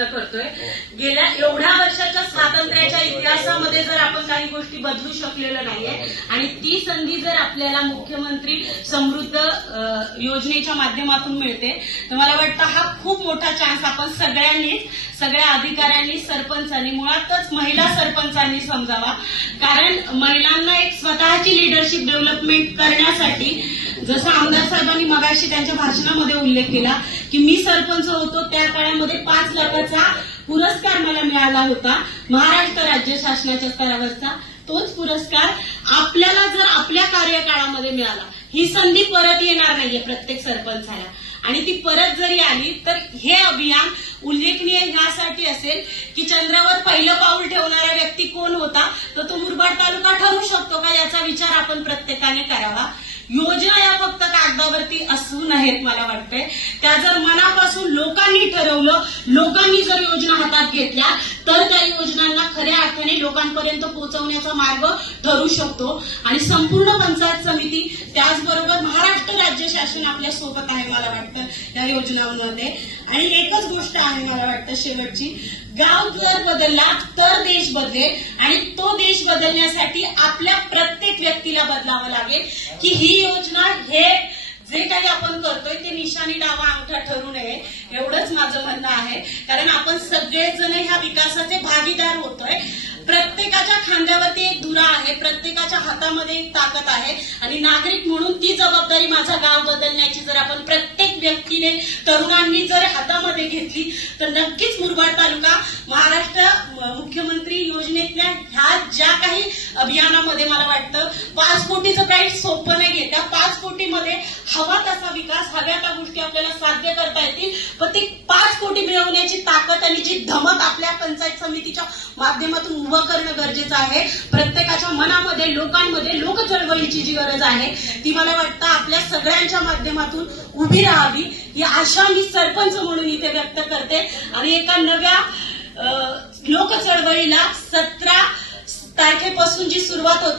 प्रयत्न करतोय. गेल्या एवढ्या वर्षाच्या स्वातंत्र्याच्या इतिहासामध्ये जर आपण काही गोष्टी बदलू शकलेलो नाहीये आणि ती संधी जर आपल्याला मुख्यमंत्री समृद्ध योजनेच्या माध्यमातून मिळते तर मला वाटतं हा खूप मोठा चान्स आपण सगळ्यांनीच सगळ्या अधिकाऱ्यांनी सरपंचांनी मुळातच महिला सरपंचांनी समजावा. कारण महिलांना एक स्वतःची लिडरशिप डेव्हलपमेंट करण्यासाठी जसं आमदार साहेबांनी मगाशी त्यांच्या भाषणामध्ये उल्लेख केला की मी सरपंच होतो त्या काळामध्ये पाच लाखाचा पुरस्कार मला मिळाला होता. महाराष्ट्र राज्य शासनाच्या स्तरावरचा तोच पुरस्कार आपल्याला जर आपल्या कार्यकाळामध्ये मिळाला. ही संधी परत येणार नाहीये प्रत्येक सरपंचाला. आणि ती परत जरी आली तर हे अभियान उल्लेखनीय ह्यासाठी असेल की चंद्रावर पहिलं पाऊल ठेवणारा व्यक्ती कोण होता तर तो मुरबाड तालुका ठरू शकतो का याचा विचार आपण प्रत्येकाने करावा. योजना या फक्त कागदावरती असू नयेत मला वाटतंय. त्या जर मनापासून लोकांनी ठरवलं लोकांनी जर योजना हातात घेतल्या तर त्या योजनांना खऱ्या अर्थाने लोकांपर्यंत पोहोचवण्याचा मार्ग ठरू शकतो. आणि संपूर्ण पंचायत समिती त्याचबरोबर महाराष्ट्र राज्य शासन आपल्यासोबत आहे मला वाटतं या योजनांमध्ये. आणि एकच गोष्ट आहे मला वाटतं शेवटची. गाव जर बदलला तर देश बदलेल. आणि तो देश बदलण्यासाठी आपल्या प्रत्येक व्यक्तीला बदलावं लागेल की ही योजना हे जे काही आपण करतोय ते निशाणी डावा अंगठा ठरू नये. एवढंच माझं म्हणणं आहे. कारण आपण सगळेजण ह्या विकासाचे भागीदार होतोय. प्रत्येकाच्या खांद्यावरती एक दुरा आहे. प्रत्येकाच्या हातामध्ये एक ताकद आहे. आणि नागरिक म्हणून ती जबाबदारी माझा गाव बदलण्याची जर आपण प्रत्येक व्यक्तीने तरुणांनी जर हातामध्ये घेतली तर नक्कीच मुरबाड तालुका महाराष्ट्र मुख्यमंत्री योजनेतल्या ह्या ज्या काही अभियानामध्ये मला वाटतं पाच कोटीचं काही सोपं नाहीये. त्या पाच कोटीमध्ये हवा तसा विकास हव्या त्या गोष्टी आपल्याला साध्य करता येतील. पण ती पाच कोटी मिळवण्याची ताकद आणि जी धमक आपल्या पंचायत समितीच्या माध्यमातून उभं करणं गरजेचं आहे. प्रत्येकाच्या मनामध्ये लोकांमध्ये लोक चळवळीची जी गरज आहे ती मला वाटतं आपल्या सगळ्यांच्या माध्यमातून उभी राहावी. ही आशा मी सरपंच म्हणून इथे व्यक्त करते. आणि एका नव्या लोकचळवळीला लोक चळवळीला सतरा तारखेपासून जी सुरुवात होते